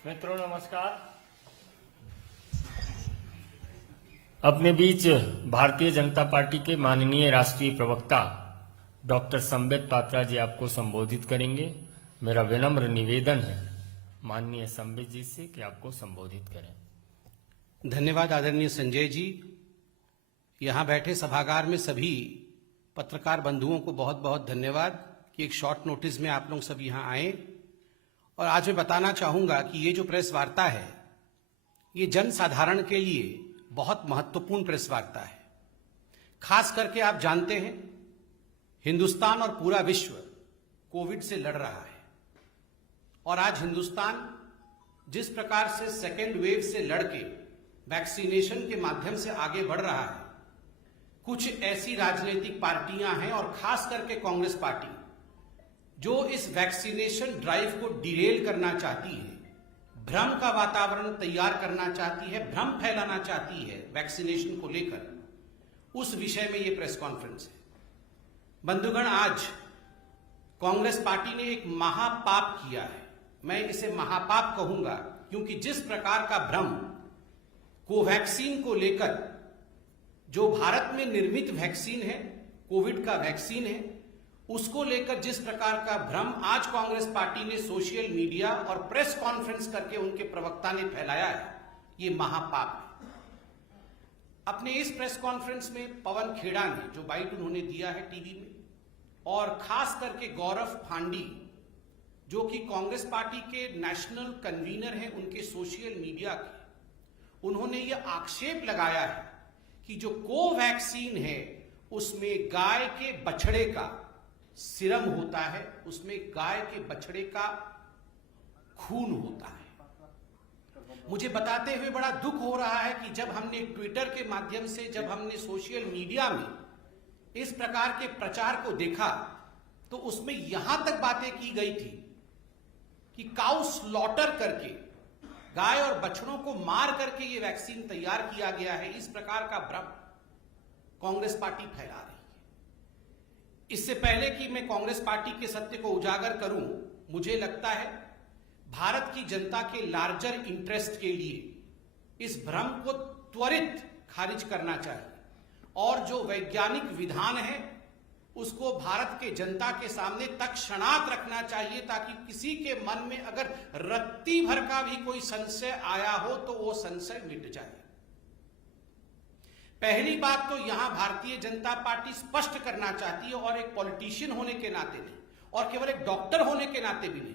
मित्रों नमस्कार। अपने बीच भारतीय जनता पार्टी के माननीय राष्ट्रीय प्रवक्ता डॉक्टर संबित पात्रा जी आपको संबोधित करेंगे। मेरा विनम्र निवेदन है माननीय संबित जी से कि आपको संबोधित करें। धन्यवाद आदरणीय संजय जी। यहाँ बैठे सभागार में सभी पत्रकार बंधुओं को बहुत बहुत धन्यवाद कि एक शॉर्ट नोटिस में आप लोग सब यहाँ आए। और आज मैं बताना चाहूंगा कि ये जो प्रेस वार्ता है ये जन साधारण के लिए बहुत महत्वपूर्ण प्रेस वार्ता है। खास करके आप जानते हैं हिंदुस्तान और पूरा विश्व कोविड से लड़ रहा है और आज हिंदुस्तान जिस प्रकार से सेकेंड वेव से लड़के वैक्सीनेशन के माध्यम से आगे बढ़ रहा है, कुछ ऐसी राजनीतिक पार्टियां हैं और खास करके कांग्रेस पार्टी जो इस वैक्सीनेशन ड्राइव को डिरेल करना चाहती है, भ्रम का वातावरण तैयार करना चाहती है, भ्रम फैलाना चाहती है वैक्सीनेशन को लेकर, उस विषय में यह प्रेस कॉन्फ्रेंस है। बंधुगण, आज कांग्रेस पार्टी ने एक महापाप किया है। मैं इसे महापाप कहूंगा क्योंकि जिस प्रकार का भ्रम कोवैक्सीन को लेकर, जो भारत में निर्मित वैक्सीन है, कोविड का वैक्सीन है, उसको लेकर जिस प्रकार का भ्रम आज कांग्रेस पार्टी ने सोशल मीडिया और प्रेस कॉन्फ्रेंस करके उनके प्रवक्ता ने फैलाया है, ये महापाप है। अपने इस प्रेस कॉन्फ्रेंस में पवन खेड़ा ने जो बाइट उन्होंने दिया है टीवी में, और खास करके गौरव फांडी जो कि कांग्रेस पार्टी के नेशनल कन्वीनर हैं उनके सोशल मीडिया के, उन्होंने यह आक्षेप लगाया है कि जो कोवैक्सीन है उसमें गाय के बछड़े का सीरम होता है, उसमें गाय के बछड़े का खून होता है। मुझे बताते हुए बड़ा दुख हो रहा है कि जब हमने ट्विटर के माध्यम से, जब हमने सोशल मीडिया में इस प्रकार के प्रचार को देखा तो उसमें यहां तक बातें की गई थी कि काउ स्लॉटर करके, गाय और बछड़ों को मार करके ये वैक्सीन तैयार किया गया है। इस प्रकार का भ्रम कांग्रेस पार्टी फैला रही है। इससे पहले कि मैं कांग्रेस पार्टी के सत्य को उजागर करूं, मुझे लगता है भारत की जनता के लार्जर इंटरेस्ट के लिए इस भ्रम को त्वरित खारिज करना चाहिए और जो वैज्ञानिक विधान है उसको भारत के जनता के सामने तत्क्षणात रखना चाहिए ताकि किसी के मन में अगर रत्ती भर का भी कोई संशय आया हो तो वो संशय मिट जाए। पहली बात तो यहां भारतीय जनता पार्टी स्पष्ट करना चाहती है, और एक पॉलिटिशियन होने के नाते नहीं और केवल एक डॉक्टर होने के नाते भी नहीं,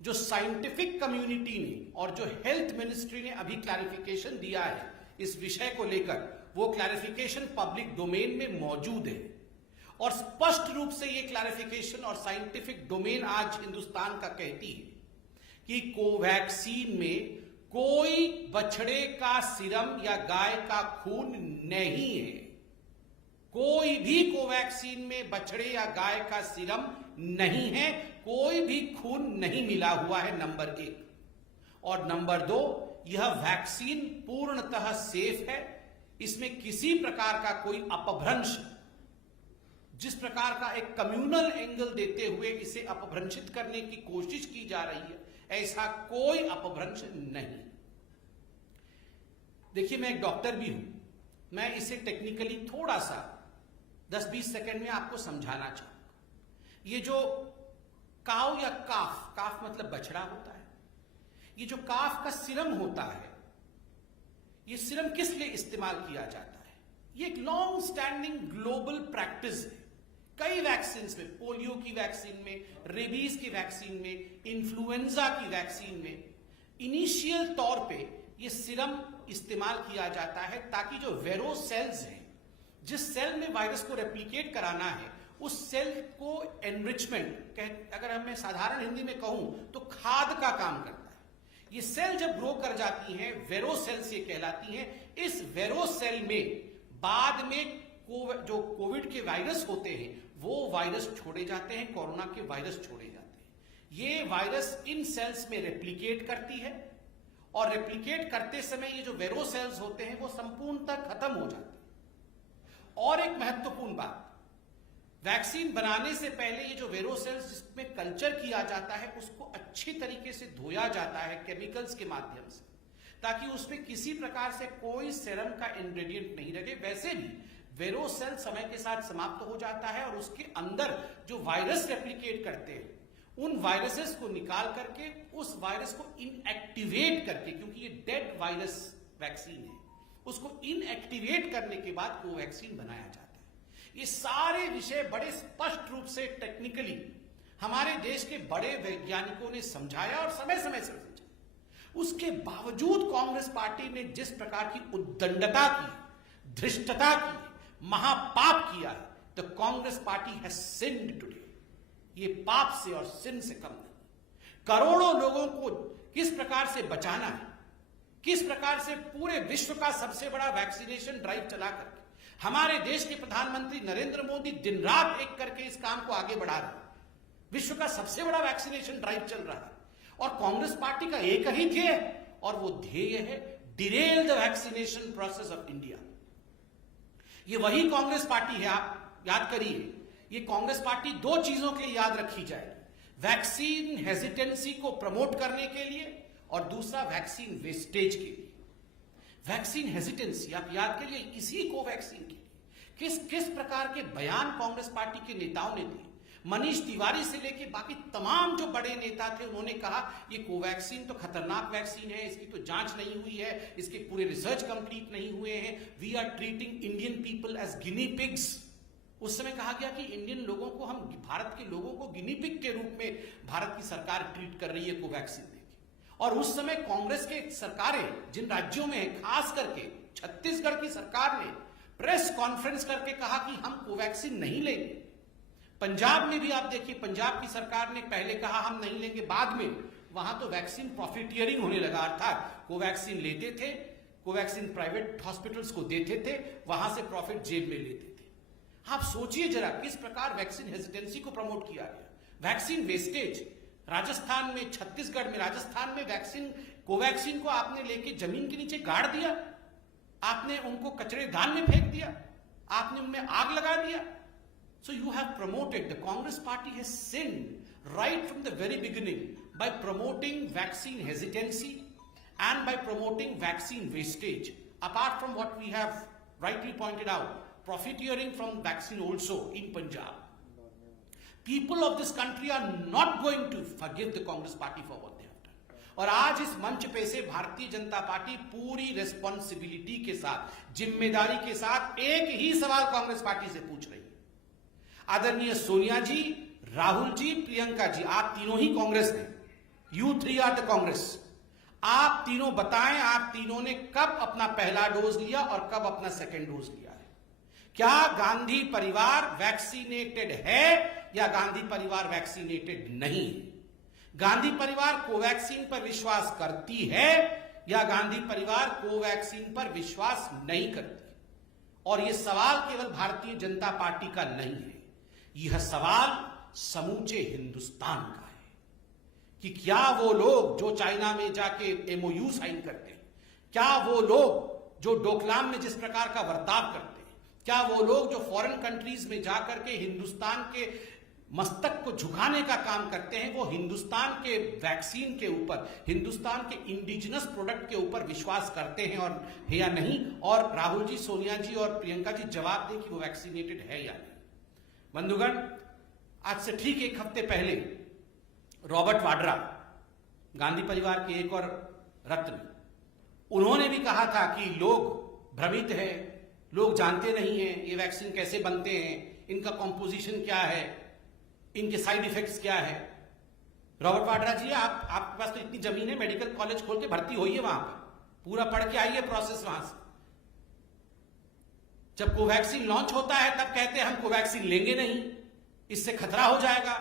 जो साइंटिफिक कम्युनिटी ने और जो हेल्थ मिनिस्ट्री ने अभी क्लैरिफिकेशन दिया है इस विषय को लेकर, वो क्लैरिफिकेशन पब्लिक डोमेन में मौजूद है और स्पष्ट रूप से ये क्लैरिफिकेशन और साइंटिफिक डोमेन आज हिंदुस्तान का कहती है कि कोवैक्सीन में कोई बछड़े का सीरम या गाय का खून नहीं है। कोई भी कोवैक्सीन में बछड़े या गाय का सीरम नहीं है, कोई भी खून नहीं मिला हुआ है, नंबर 1। और नंबर 2, यह वैक्सीन पूर्णतः सेफ है। इसमें किसी प्रकार का कोई अपभ्रंश, जिस प्रकार का एक कम्युनल एंगल देते हुए इसे अपभ्रंशित करने की कोशिश की जा रही है, ऐसा कोई अपभ्रंश नहीं। देखिए, मैं एक डॉक्टर भी हूं, मैं इसे टेक्निकली थोड़ा सा 10-20 सेकंड में आपको समझाना चाहूंगा। ये जो काव या काफ मतलब बछड़ा होता है, ये जो काफ का सीरम होता है, ये सीरम किस लिए इस्तेमाल किया जाता है? ये एक लॉन्ग स्टैंडिंग ग्लोबल प्रैक्टिस है। कई वैक्सीन में, पोलियो की वैक्सीन में, रेबीज की वैक्सीन में, इन्फ्लुएंजा की वैक्सीन में, इनिशियल तौर पे ये सीरम इस्तेमाल किया जाता है ताकि जो वेरो सेल्स हैं, जिस सेल में वायरस को रेप्लिकेट कराना है, उस सेल को एनरिचमेंट, अगर मैं साधारण हिंदी में कहूं तो खाद का काम करता है। ये सेल जब ग्रो कर जाती हैं, वेरो सेल्स ये कहलाती हैं। इस वेरो सेल में बाद में जो कोविड के वायरस होते हैं वो वायरस छोड़े जाते हैं, कोरोना के वायरस छोड़े जाते हैं। ये वायरस इन सेल्स में रेप्लिकेट करती है और रेप्लिकेट करते समय ये जो वेरो सेल्स होते हैं वो संपूर्णतः खत्म हो जाते हैं। और एक महत्वपूर्ण बात, वैक्सीन बनाने से पहले ये जो वेरोसेल्स जिसमें कल्चर किया जाता है उसको अच्छी तरीके से धोया जाता है केमिकल्स के माध्यम से, ताकि उसमें किसी प्रकार से कोई सेरम का इंग्रेडिएंट नहीं रहे। वैसे भी वेरोसेल समय के साथ समाप्त हो जाता है और उसके अंदर जो वायरस रेप्लिकेट करते हैं उन वायरसेस को निकाल करके उस वायरस को इनएक्टिवेट करके, क्योंकि ये डेड वायरस वैक्सीन है, उसको इनएक्टिवेट करने के बाद कोवैक्सीन बनाया जाता है। ये सारे विषय बड़े स्पष्ट रूप से टेक्निकली हमारे देश के बड़े वैज्ञानिकों ने समझाया और समय समय से समझाया। उसके बावजूद कांग्रेस पार्टी ने जिस प्रकार की उद्दंडता की, धृष्टता की, महापाप किया है, the Congress party has sinned today. ये पाप से और सिन से कम नहीं। करोड़ों लोगों को किस प्रकार से बचाना है, किस प्रकार से पूरे विश्व का सबसे बड़ा वैक्सीनेशन ड्राइव चला करके हमारे देश के प्रधानमंत्री नरेंद्र मोदी दिन रात एक करके इस काम को आगे बढ़ा रहे हैं। विश्व का सबसे बड़ा वैक्सीनेशन ड्राइव चल रहा है और कांग्रेस पार्टी का एक ही ध्येय है और वो ध्येय है Daryl the vaccination process of India. ये वही कांग्रेस पार्टी है, आप याद करिए, ये कांग्रेस पार्टी दो चीजों के लिए याद रखी जाएगी, वैक्सीन हेजिटेंसी को प्रमोट करने के लिए और दूसरा वैक्सीन वेस्टेज के लिए। वैक्सीन हेजिटेंसी आप याद करिए, इसी कोवैक्सीन के लिए किस प्रकार के बयान कांग्रेस पार्टी के नेताओं ने दिए। मनीष तिवारी से लेके बाकी तमाम जो बड़े नेता थे उन्होंने कहा ये कोवैक्सीन तो खतरनाक वैक्सीन है, इसकी तो जांच नहीं हुई है, इसके पूरे रिसर्च कंप्लीट नहीं हुए हैं, we are treating Indian people as guinea pigs. उस समय कहा गया कि इंडियन लोगों को, हम भारत के लोगों को गिनी पिग के रूप में भारत की सरकार ट्रीट कर रही है कोवैक्सीन देके। और उस समय कांग्रेस के सरकारें जिन राज्यों में है, खास करके छत्तीसगढ़ की सरकार ने प्रेस कॉन्फ्रेंस करके कहा कि हम कोवैक्सीन नहीं लेंगे। पंजाब में भी आप देखिए, पंजाब की सरकार ने पहले कहा हम नहीं लेंगे, बाद में वहां तो वैक्सीन प्रॉफिटियरिंग होने लगा, अर्थात कोवैक्सीन लेते थे, कोवैक्सीन प्राइवेट हॉस्पिटल्स को देते थे, वहां से प्रॉफिट जेब में लेते थे। आप सोचिए जरा किस प्रकार वैक्सीन हेजिटेंसी को प्रमोट किया गया। वैक्सीन वेस्टेज, राजस्थान में, छत्तीसगढ़ में, राजस्थान में वैक्सीन, कोवैक्सीन को आपने लेके जमीन के नीचे गाड़ दिया, आपने उनको कचरेदान में फेंक दिया, आपने उनमें आग लगा दिया। So you have promoted, the Congress party has sinned right from the very beginning by promoting vaccine hesitancy and by promoting vaccine wastage. Apart from what we have rightly pointed out, profiteering from vaccine also in Punjab. People of this country are not going to forgive the Congress party for what they have done. और आज इस मंच पे से Bharatiya Janata party पूरी responsibility के साथ, जिम्मेदारी के साथ एक ही सवाल कांग्रेस पार्टी से पूछ रही है। आदरणीय सोनिया जी, राहुल जी, प्रियंका जी, आप तीनों ही कांग्रेस हैं, you three are the Congress. आप तीनों बताएं, आप तीनों ने कब अपना पहला डोज लिया और कब अपना सेकेंड डोज लिया है? क्या गांधी परिवार वैक्सीनेटेड है या गांधी परिवार वैक्सीनेटेड नहीं? गांधी परिवार कोवैक्सीन पर विश्वास करती है या गांधी परिवार कोवैक्सीन पर विश्वास नहीं करती? और यह सवाल केवल भारतीय जनता पार्टी का नहीं है, यह सवाल समूचे हिंदुस्तान का है कि क्या वो लोग जो चाइना में जाके एमओयू साइन करते हैं, क्या वो लोग जो डोकलाम में जिस प्रकार का बर्ताव करते हैं, क्या वो लोग जो फॉरेन कंट्रीज में जाकर के हिंदुस्तान के मस्तक को झुकाने का काम करते हैं, वो हिंदुस्तान के वैक्सीन के ऊपर, हिंदुस्तान के इंडिजिनस प्रोडक्ट के ऊपर विश्वास करते हैं और है या नहीं? और राहुल जी, सोनिया जी और प्रियंका जी जवाब दें कि वो वैक्सीनेटेड है या नहीं। बंधुगण, आज से ठीक एक हफ्ते पहले रॉबर्ट वाड्रा, गांधी परिवार के एक और रत्न, उन्होंने भी कहा था कि लोग भ्रमित हैं, लोग जानते नहीं हैं ये वैक्सीन कैसे बनते हैं, इनका कॉम्पोजिशन क्या है, इनके साइड इफेक्ट्स क्या है। रॉबर्ट वाड्रा जी, आपके पास तो इतनी जमीन है, मेडिकल कॉलेज खोल के भर्ती होइए, वहां पर पूरा पढ़ के आइए प्रोसेस वहां से। जब कोवैक्सीन लॉन्च होता है तब कहते हैं हम कोवैक्सीन लेंगे नहीं, इससे खतरा हो जाएगा।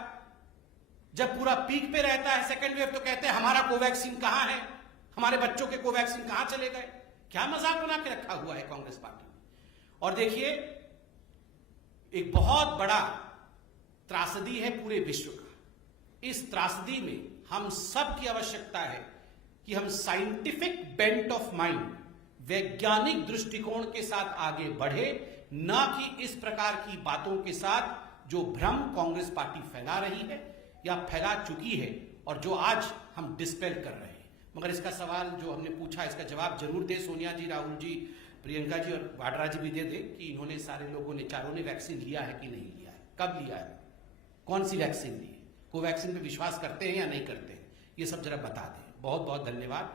जब पूरा पीक पे रहता है सेकेंड वेव तो कहते हैं हमारा कोवैक्सीन कहां है, हमारे बच्चों के कोवैक्सीन कहां चले गए। क्या मजाक बना के रखा हुआ है कांग्रेस पार्टी ने। और देखिए, एक बहुत बड़ा त्रासदी है पूरे विश्व का। इस त्रासदी में हम सब की आवश्यकता है कि हम साइंटिफिक बेंट ऑफ माइंड, वैज्ञानिक दृष्टिकोण के साथ आगे बढ़े, ना कि इस प्रकार की बातों के साथ जो भ्रम कांग्रेस पार्टी फैला रही है या फैला चुकी है और जो आज हम डिस्पेल कर रहे हैं। मगर इसका सवाल जो हमने पूछा, इसका जवाब जरूर दे सोनिया जी, राहुल जी, प्रियंका जी और वाड्रा जी भी दे दे कि इन्होंने सारे लोगों ने, चारों ने वैक्सीन लिया है कि नहीं लिया है, कब लिया है, कौन सी वैक्सीन ली है, कोवैक्सीन पे विश्वास करते हैं या नहीं करते हैं, ये सब जरा बता दें। बहुत बहुत धन्यवाद।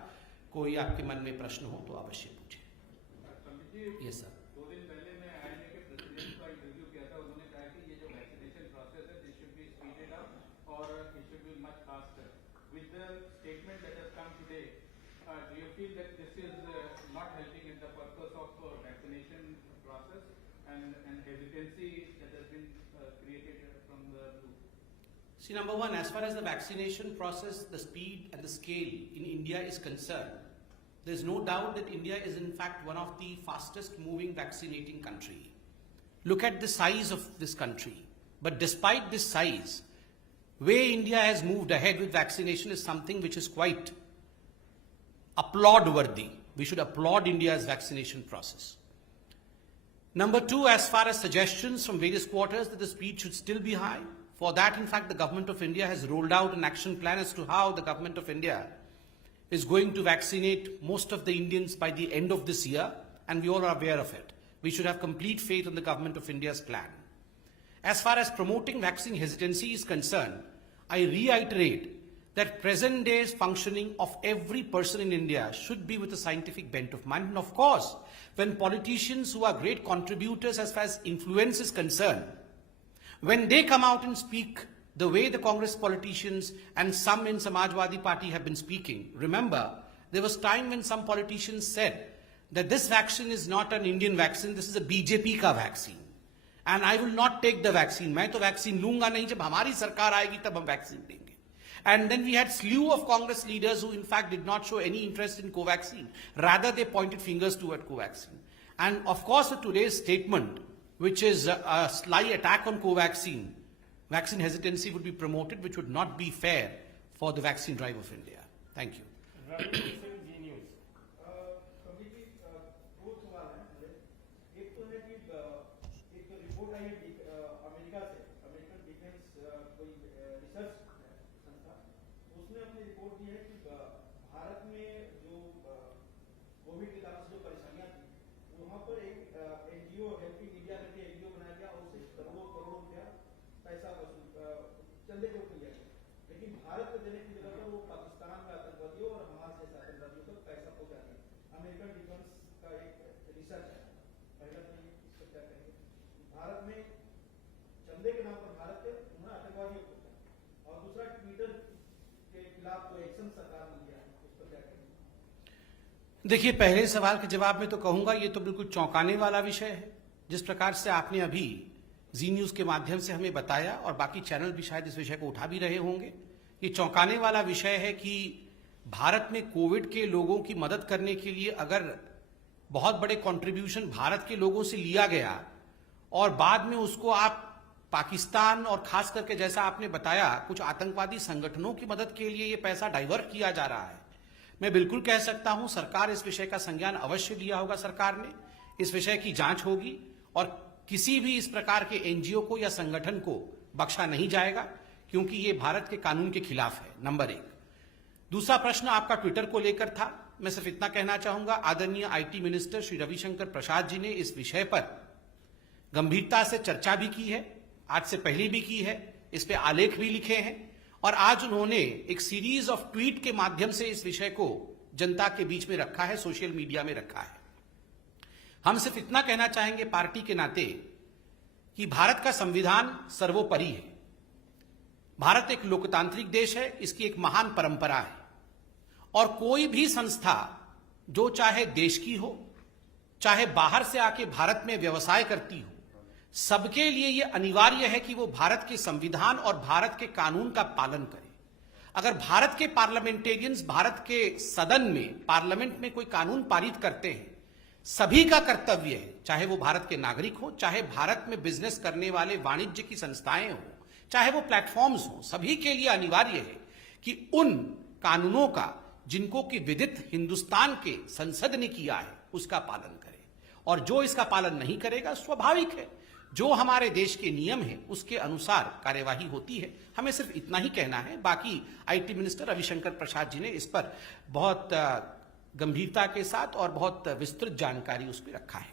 कोई आपके मन में प्रश्न हो तो अवश्य पूछें। ये सर। 2 दिन पहले मैं आईएमए के प्रेसिडेंट का इंटरव्यू किया था, उन्होंने कहा कि ये जो वैक्सीनेशन प्रोसेस है this should be speeded up और it should be much faster. With the statement that has come today, do you feel that this is not helping in the purpose of vaccination process and hesitancy that has been created from the group? See, number one, as far as the vaccination process, the speed and the scale in India is concerned, there is no doubt that India is in fact one of the fastest moving vaccinating country. Look at the size of this country. But despite this size, way India has moved ahead with vaccination is something which is quite applaud worthy. We should applaud India's vaccination process. Number two, as far as suggestions from various quarters that the speed should still be high, for that, in fact, the government of India has rolled out an action plan as to how the government of India is going to vaccinate most of the Indians by the end of this year, and we all are aware of it. We should have complete faith in the government of India's plan. As far as promoting vaccine hesitancy is concerned, I reiterate that present day's functioning of every person in India should be with a scientific bent of mind. And of course, when politicians who are great contributors as far as influence is concerned, when they come out and speak the way the Congress politicians and some in Samajwadi Party have been speaking, remember, there was time when some politicians said that this vaccine is not an Indian vaccine, this is a BJP ka vaccine. And I will not take the vaccine. मैं तो vaccine लूंगा नहीं, जब हमारी सरकार आएगी तब हम vaccine लेंगे. And then we had slew of Congress leaders who in fact did not show any interest in Covaxin. Rather, they pointed fingers toward Covaxin. And of course, with today's statement, which is a sly attack on Covaxin, vaccine hesitancy would be promoted, which would not be fair for the vaccine drive of India. Thank you. Committee दो सवाल हैं मेरे। एक तो है कि एक report आई है अमेरिका से, अमेरिकन डिफेंस कोई रिसर्च संस्था, उसने अपनी रिपोर्ट दी है कि भारत में जो कोविड के कारण जो परेशानियां थी, वहाँ पर एक एनजीओ हेल्पिंग इंडिया करके एनजीओ बनाया गया और उससे करोड़ों रुपया पैसा चंदे को किया गया, लेकिन भारत को देने की जगह पर वो पाकिस्तान में आतंकवादियों और हमास जैसे आतंकवादियों को पैसा पहुंचा दिया। अमेरिकन डिफेंस का एक रिसर्च है। पहला तो ये इसको क्या कहेंगे, भारत में चंदे के नाम पर भारत के उन्होंने आतंकवादियों को, और दूसरा ट्विटर के खिलाफ जो एक्शन सरकार ने लिया है उस पर क्या कहेंगे? देखिए, पहले सवाल के जवाब में तो कहूंगा ये तो बिल्कुल चौंकाने वाला विषय है। जिस प्रकार से आपने अभी जी न्यूज के माध्यम से हमें बताया और बाकी चैनल भी शायद इस विषय को उठा भी रहे होंगे, ये चौंकाने वाला विषय है कि भारत में कोविड के लोगों की मदद करने के लिए अगर बहुत बड़े कंट्रीब्यूशन भारत के लोगों से लिया गया और बाद में उसको आप पाकिस्तान और खास करके जैसा आपने बताया कुछ आतंकवादी संगठनों की मदद के लिए ये पैसा डाइवर्ट किया जा रहा है, मैं बिल्कुल कह सकता हूं सरकार इस विषय का संज्ञान अवश्य लिया होगा। सरकार ने इस विषय की जांच होगी और किसी भी इस प्रकार के एनजीओ को या संगठन को बख्शा नहीं जाएगा, क्योंकि ये भारत के कानून के खिलाफ है, नंबर एक। दूसरा प्रश्न आपका ट्विटर को लेकर था। मैं सिर्फ इतना कहना चाहूंगा, आदरणीय आईटी मिनिस्टर श्री रविशंकर प्रसाद जी ने इस विषय पर गंभीरता से चर्चा भी की है, आज से पहले भी की है, इस पे आलेख भी लिखे हैं और आज उन्होंने एक सीरीज ऑफ ट्वीट के माध्यम से इस विषय को जनता के बीच में रखा है, सोशल मीडिया में रखा है। हम सिर्फ इतना कहना चाहेंगे पार्टी के नाते कि भारत का संविधान सर्वोपरि है। भारत एक लोकतांत्रिक देश है, इसकी एक महान परंपरा है और कोई भी संस्था जो चाहे देश की हो, चाहे बाहर से आके भारत में व्यवसाय करती हो, सबके लिए यह अनिवार्य है कि वो भारत के संविधान और भारत के कानून का पालन करे। अगर भारत के पार्लियामेंटेरियंस भारत के सदन में, पार्लियामेंट में कोई कानून पारित करते हैं, सभी का कर्तव्य है, चाहे वो भारत के नागरिक हो, चाहे भारत में बिजनेस करने वाले वाणिज्य की संस्थाएं हो, चाहे वो प्लेटफॉर्म्स हो, सभी के लिए अनिवार्य है कि उन कानूनों का जिनको कि विदित हिंदुस्तान के संसद ने किया है उसका पालन करे। और जो इसका पालन नहीं करेगा, स्वाभाविक है जो हमारे देश के नियम है उसके अनुसार कार्यवाही होती है। हमें सिर्फ इतना ही कहना है। बाकी आईटी मिनिस्टर रविशंकर प्रसाद जी ने इस पर बहुत गंभीरता के साथ और बहुत विस्तृत जानकारी उस पर रखा है।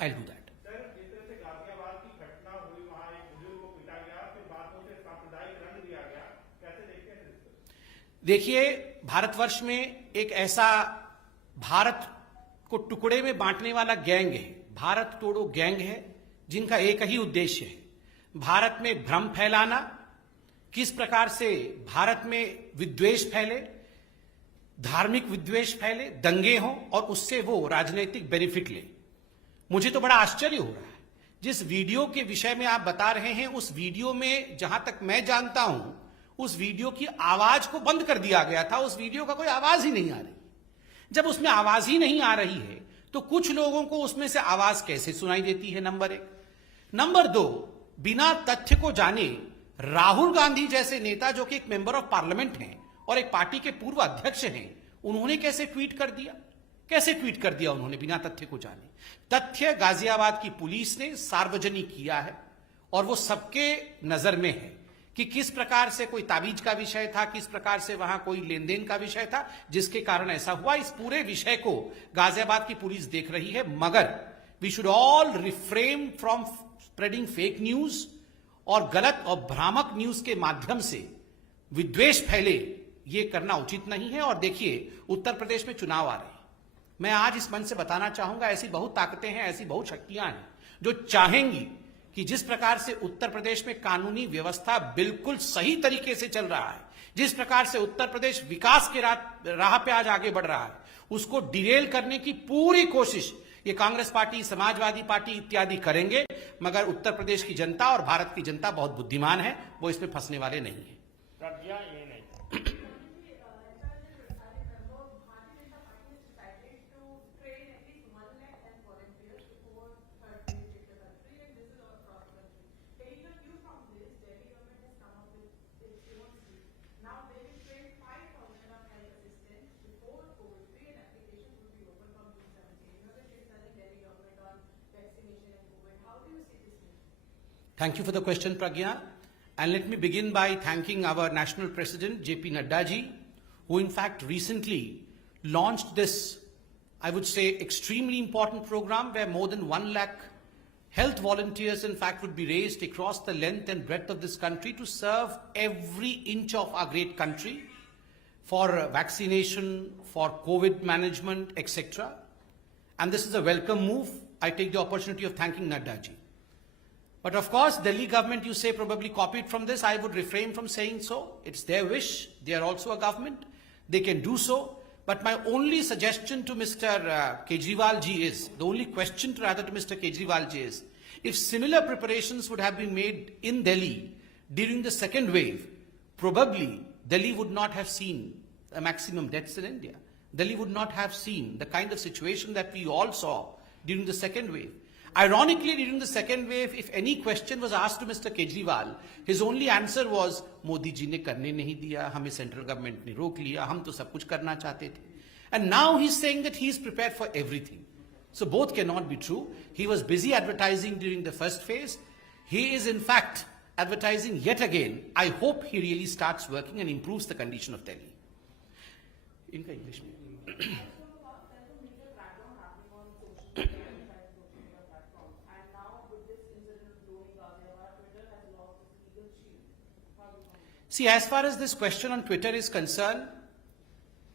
I do that. सर, जिस तरह से गाजियाबाद की घटना हुई, वहां एक बुजुर्ग को पीटा गया, फिर बाद में उसे सांप्रदायिक रंग दिया गया, कैसे देखते हैं इसको? देखिए, भारतवर्ष में एक ऐसा भारत को टुकड़े में बांटने वाला गैंग है, भारत तोड़ो गैंग है, जिनका एक ही उद्देश्य है, भारत में भ्रम फैलाना, किस प्रकार से भारत में विद्वेष फैले, धार्मिक विद्वेष फैले, दंगे हों और उससे वो राजनीतिक बेनिफिट ले। मुझे तो बड़ा आश्चर्य हो रहा है, जिस वीडियो के विषय में आप बता रहे हैं, उस वीडियो में जहां तक मैं जानता हूं, उस वीडियो की आवाज को बंद कर दिया गया था। उस वीडियो का कोई आवाज ही नहीं आ रही। जब उसमें आवाज ही नहीं आ रही है तो कुछ लोगों को उसमें से आवाज कैसे सुनाई देती है? नंबर 1। नंबर 2, बिना तथ्य को जाने राहुल गांधी जैसे नेता, जो कि एक मेंबर ऑफ पार्लियामेंट हैं और एक पार्टी के पूर्व अध्यक्ष हैं, उन्होंने कैसे ट्वीट कर दिया? कैसे ट्वीट कर दिया उन्होंने बिना तथ्य को जाने? तथ्य गाजियाबाद की पुलिस ने सार्वजनिक किया है और वो सबके नजर में है कि किस प्रकार से कोई ताबीज का विषय था, किस प्रकार से वहां कोई लेन देन का विषय था, जिसके कारण ऐसा हुआ। इस पूरे विषय को गाजियाबाद की पुलिस देख रही है, मगर we should all refrain from spreading fake news और गलत और भ्रामक न्यूज के माध्यम से विद्वेष फैले, ये करना उचित नहीं है। और देखिए, उत्तर प्रदेश में चुनाव आ रहे हैं। मैं आज इस मंच से बताना चाहूंगा, ऐसी बहुत ताकतें हैं, ऐसी बहुत शक्तियां हैं जो चाहेंगी कि जिस प्रकार से उत्तर प्रदेश में कानूनी व्यवस्था बिल्कुल सही तरीके से चल रहा है, जिस प्रकार से उत्तर प्रदेश विकास के राह पे आज आगे बढ़ रहा है, उसको डिरेल करने की पूरी कोशिश ये कांग्रेस पार्टी, समाजवादी पार्टी इत्यादि करेंगे। मगर उत्तर प्रदेश की जनता और भारत की जनता बहुत बुद्धिमान है, वो इसमें फंसने वाले नहीं है। प्रज्ञा ये नहीं। Thank you for the question, Pragya. And let me begin by thanking our National President, JP Nadda ji, who in fact recently launched this, I would say, extremely important program where more than 1 lakh health volunteers in fact would be raised across the length and breadth of this country to serve every inch of our great country for vaccination, for COVID management, etc. And this is a welcome move. I take the opportunity of thanking Nadda ji. But of course, Delhi government, you say, probably copied from this. I would refrain from saying so. It's their wish. They are also a government. They can do so. But my only suggestion to Mr. Kejriwal ji is, the only question rather to Mr. Kejriwal ji is, if similar preparations would have been made in Delhi during the second wave, probably Delhi would not have seen a maximum deaths in India. Delhi would not have seen the kind of situation that we all saw during the second wave. Ironically, during the second wave, if any question was asked to Mr. Kejriwal, his only answer was, Modi ji ne karne nahi diya, hame central government ne rok liya, hum to sab kuch karna chahte the. And now he's saying that he's prepared for everything. So both cannot be true. He was busy advertising during the first phase. He is in fact advertising yet again. I hope he really starts working and improves the condition of Delhi. Inka English mein. See, as far as this question on Twitter is concerned,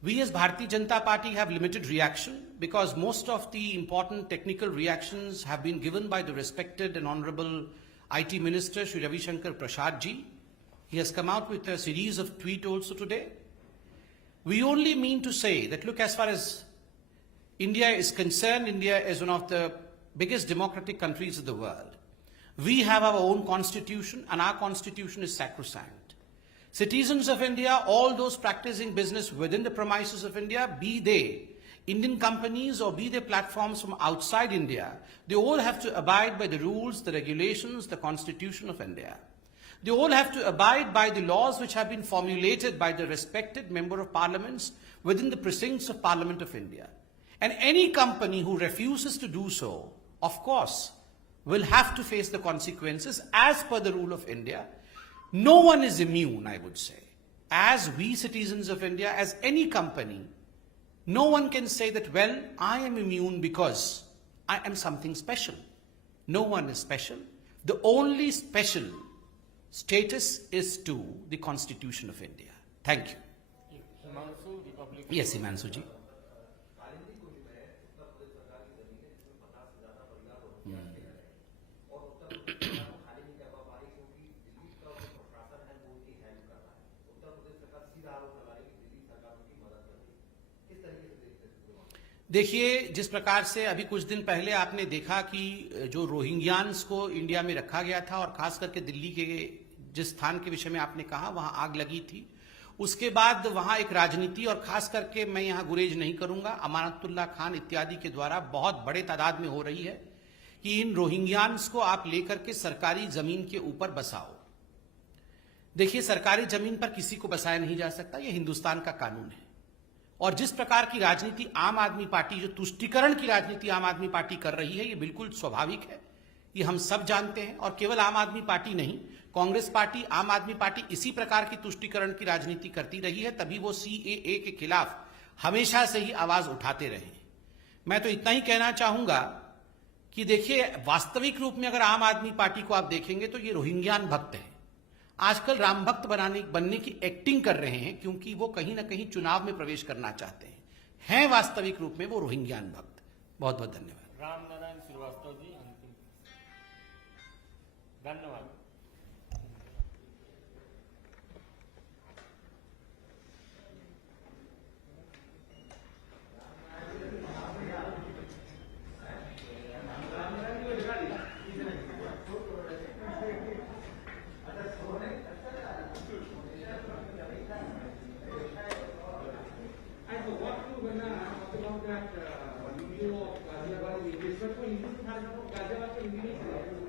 we as Bharatiya Janata Party have limited reaction because most of the important technical reactions have been given by the respected and honorable IT Minister, Shri Ravi Shankar Prasad ji. He has come out with a series of tweets also today. We only mean to say that, look, as far as India is concerned, India is one of the biggest democratic countries of the world. We have our own constitution and our constitution is sacrosanct. Citizens of India, all those practicing business within the premises of India, be they Indian companies or be they platforms from outside India, they all have to abide by the rules, the regulations, the constitution of India. They all have to abide by the laws which have been formulated by the respected member of parliaments within the precincts of Parliament of India. And any company who refuses to do so, of course, will have to face the consequences as per the rule of India. No one is immune, I would say. As we citizens of India, as any company, no one can say that, well, I am immune because I am something special. No one is special. The only special status is to the Constitution of India. Thank you. Himanshu Republic Yes, Himanshu ji. देखिए, जिस प्रकार से अभी कुछ दिन पहले आपने देखा कि जो रोहिंग्यान्स को इंडिया में रखा गया था और खास करके दिल्ली के जिस स्थान के विषय में आपने कहा वहां आग लगी थी, उसके बाद वहां एक राजनीति और खास करके मैं यहां गुरेज नहीं करूंगा, अमानतुल्लाह खान इत्यादि के द्वारा बहुत बड़े तादाद में हो रही है कि इन रोहिंग्यान्स को आप लेकर के सरकारी जमीन के ऊपर बसाओ। देखिए, सरकारी जमीन पर किसी को बसाया नहीं जा सकता, यह हिंदुस्तान का कानून है। और जिस प्रकार की राजनीति आम आदमी पार्टी, जो तुष्टीकरण की राजनीति आम आदमी पार्टी कर रही है, ये बिल्कुल स्वाभाविक है, ये हम सब जानते हैं। और केवल आम आदमी पार्टी नहीं, कांग्रेस पार्टी, आम आदमी पार्टी इसी प्रकार की तुष्टीकरण की राजनीति करती रही है, तभी वो सीएए के खिलाफ हमेशा से ही आवाज उठाते रहे। मैं तो इतना ही कहना चाहूंगा कि देखिए, वास्तविक रूप में अगर आम आदमी पार्टी को आप देखेंगे तो ये रोहिंग्यान भक्त है। आजकल राम भक्त बनने की एक्टिंग कर रहे हैं, क्योंकि वो कहीं ना कहीं चुनाव में प्रवेश करना चाहते हैं वास्तविक रूप में वो रोहिंग्यान भक्त। बहुत बहुत धन्यवाद। राम नारायण श्रीवास्तव जी, अंतिम। धन्यवाद। video of Ghaziabad in English, but for English, Ghaziabad in English.